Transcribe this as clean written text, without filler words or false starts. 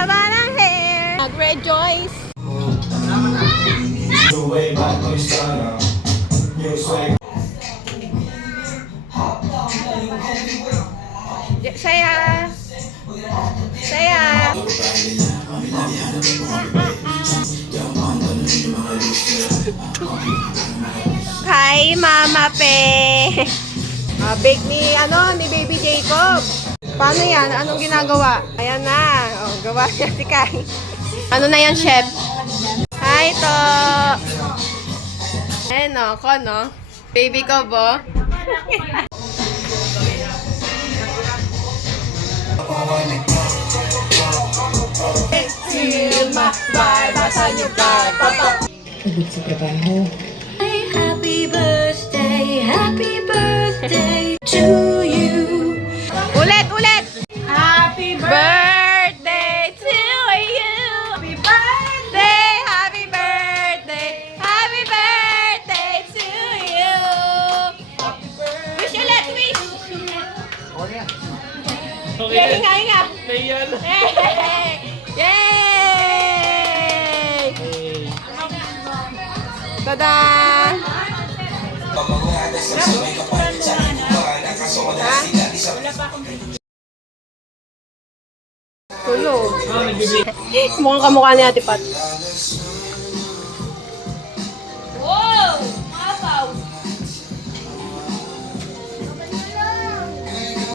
Haba ng hair! Mag-rejoice! Saya! Saya! Hi, Mama Pe! Bake ni, ni Baby Jacob. Paano yan? Anong ginagawa? Ayan na. Gawa niya si Kai. Ano na yan, chef? Hi, to! Ayan ko, no? Baby ko, bo? Pagod sa trabaho. Happy birthday to you. Ulit! Happy birthday to you! Happy birthday! Happy birthday! Happy birthday to you! Wish ulit! Wish! Okay. Hinga! Yay! Tada! Tulog. Mukhang kamukha ni Ate Pat.